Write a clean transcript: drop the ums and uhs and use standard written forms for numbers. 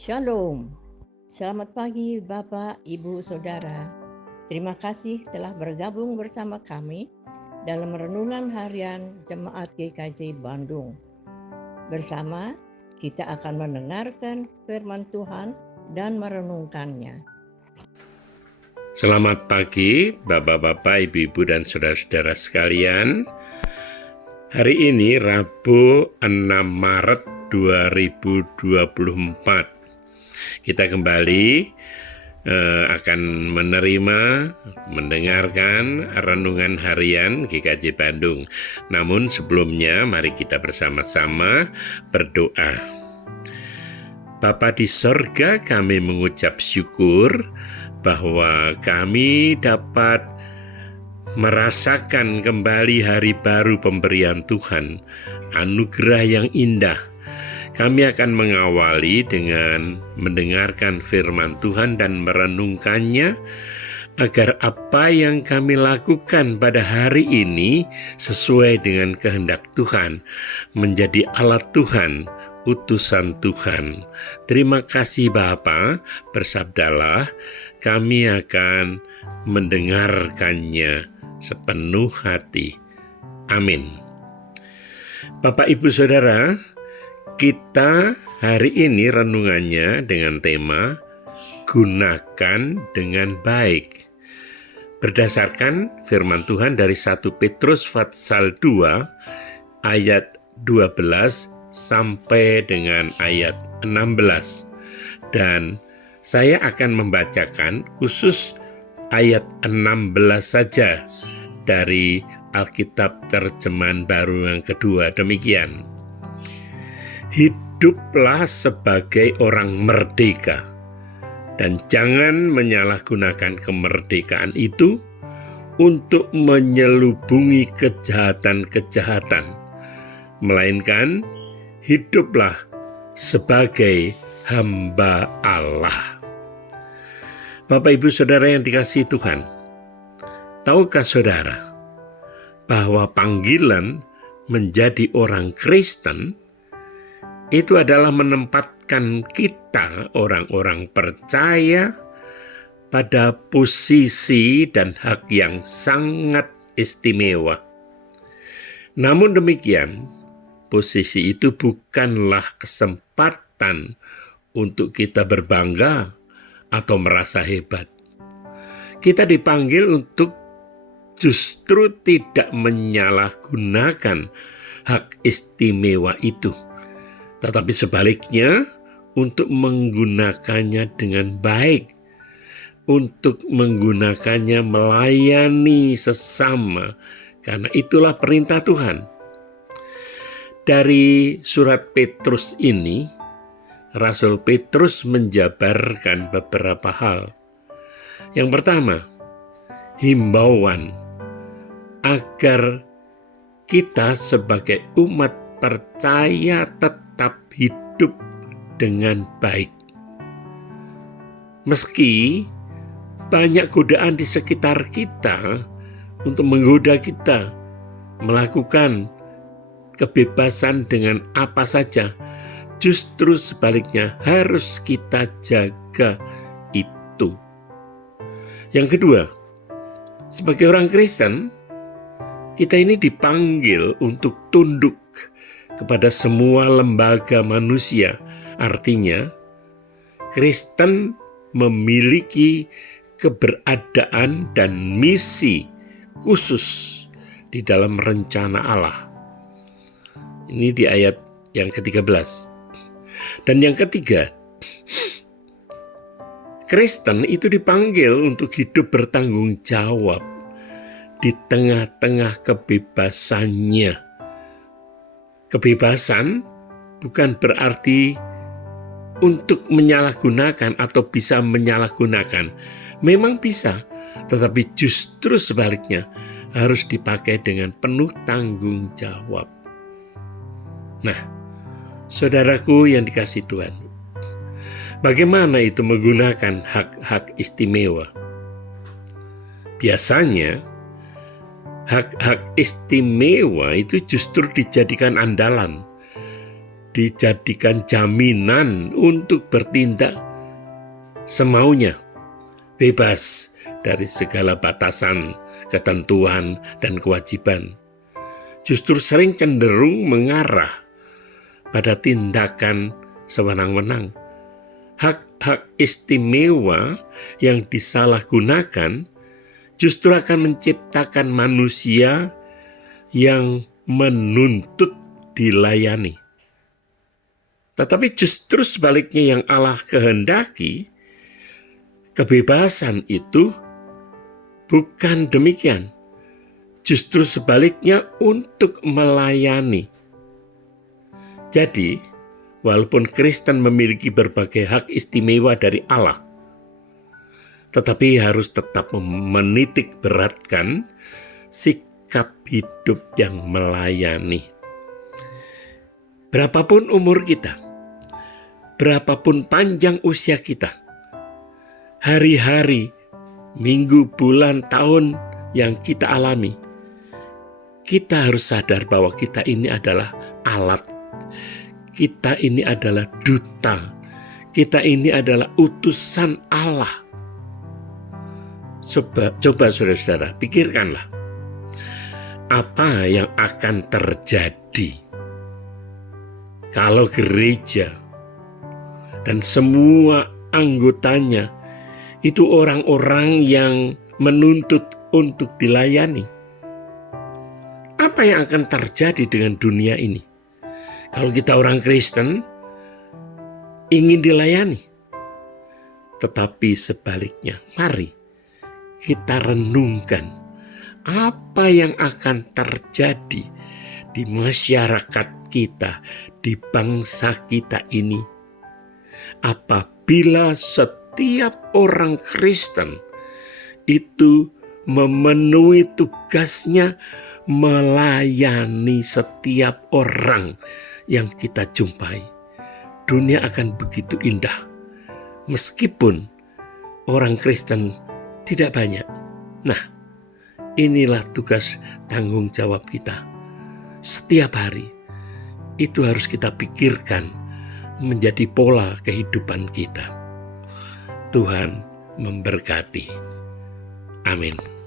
Shalom, selamat pagi Bapak, Ibu, Saudara. Terima kasih telah bergabung bersama kami dalam Renungan Harian Jemaat GKJ Bandung. Bersama kita akan mendengarkan firman Tuhan dan merenungkannya. Selamat pagi Bapak-Bapak, Ibu-Ibu, dan Saudara-saudara sekalian. Hari ini Rabu 6 Maret 2024. Kita kembali akan mendengarkan renungan harian GKJ Bandung. Namun sebelumnya mari kita bersama-sama berdoa. Bapa di sorga, kami mengucap syukur bahwa kami dapat merasakan kembali hari baru pemberian Tuhan, anugerah yang indah. Kami akan mengawali dengan mendengarkan firman Tuhan dan merenungkannya, agar apa yang kami lakukan pada hari ini sesuai dengan kehendak Tuhan, menjadi alat Tuhan, utusan Tuhan. Terima kasih Bapa, bersabdalah, kami akan mendengarkannya sepenuh hati. Amin. Bapak, Ibu, Saudara, kita hari ini renungannya dengan tema gunakan dengan baik. Berdasarkan firman Tuhan dari 1 Petrus pasal 2 ayat 12 sampai dengan ayat 16. Dan saya akan membacakan khusus ayat 16 saja dari Alkitab Terjemahan Baru yang kedua. Demikian. Hiduplah sebagai orang merdeka, dan jangan menyalahgunakan kemerdekaan itu untuk menyelubungi kejahatan-kejahatan, melainkan hiduplah sebagai hamba Allah. Bapak, Ibu, Saudara yang dikasihi Tuhan, tahukah saudara bahwa panggilan menjadi orang Kristen itu adalah menempatkan kita, orang-orang percaya, pada posisi dan hak yang sangat istimewa. Namun demikian, posisi itu bukanlah kesempatan untuk kita berbangga atau merasa hebat. Kita dipanggil untuk justru tidak menyalahgunakan hak istimewa itu, tetapi sebaliknya untuk menggunakannya dengan baik, untuk menggunakannya melayani sesama, karena itulah perintah Tuhan. Dari surat Petrus ini, Rasul Petrus menjabarkan beberapa hal. Yang pertama, himbauan agar kita sebagai umat percaya tetap hidup dengan baik. Meski banyak godaan di sekitar kita untuk menggoda kita melakukan kebebasan dengan apa saja, justru sebaliknya harus kita jaga itu. Yang kedua, sebagai orang Kristen, kita ini dipanggil untuk tunduk kepada semua lembaga manusia. Artinya, Kristen memiliki keberadaan dan misi khusus di dalam rencana Allah. Ini di ayat yang ke-13. Dan yang ketiga, Kristen itu dipanggil untuk hidup bertanggung jawab di tengah-tengah kebebasannya. Kebebasan bukan berarti untuk menyalahgunakan atau bisa menyalahgunakan. Memang bisa, tetapi justru sebaliknya harus dipakai dengan penuh tanggung jawab. Nah, saudaraku yang dikasihi Tuhan, bagaimana itu menggunakan hak-hak istimewa? Biasanya, hak-hak istimewa itu justru dijadikan andalan dijadikan jaminan untuk bertindak semaunya, bebas dari segala batasan, ketentuan, dan kewajiban. Justru sering cenderung mengarah pada tindakan sewenang-wenang. Hak-hak istimewa yang disalahgunakan justru akan menciptakan manusia yang menuntut dilayani. Tetapi justru sebaliknya yang Allah kehendaki, kebebasan itu bukan demikian. Justru sebaliknya untuk melayani. Jadi, walaupun Kristen memiliki berbagai hak istimewa dari Allah, tetapi harus tetap menitik beratkan sikap hidup yang melayani. Berapapun umur kita, berapapun panjang usia kita, hari-hari, minggu, bulan, tahun yang kita alami, kita harus sadar bahwa kita ini adalah alat. Kita ini adalah duta. Kita ini adalah utusan Allah. Coba saudara-saudara, pikirkanlah. Apa yang akan terjadi kalau gereja dan semua anggotanya itu orang-orang yang menuntut untuk dilayani? Apa yang akan terjadi dengan dunia ini? Kalau kita orang Kristen ingin dilayani. Tetapi sebaliknya, mari kita renungkan apa yang akan terjadi di masyarakat kita, di bangsa kita ini, apabila setiap orang Kristen itu memenuhi tugasnya melayani setiap orang yang kita jumpai. Dunia akan begitu indah, meskipun orang Kristen tidak banyak. Nah, inilah tugas tanggung jawab kita. Setiap hari, itu harus kita pikirkan menjadi pola kehidupan kita. Tuhan memberkati. Amin.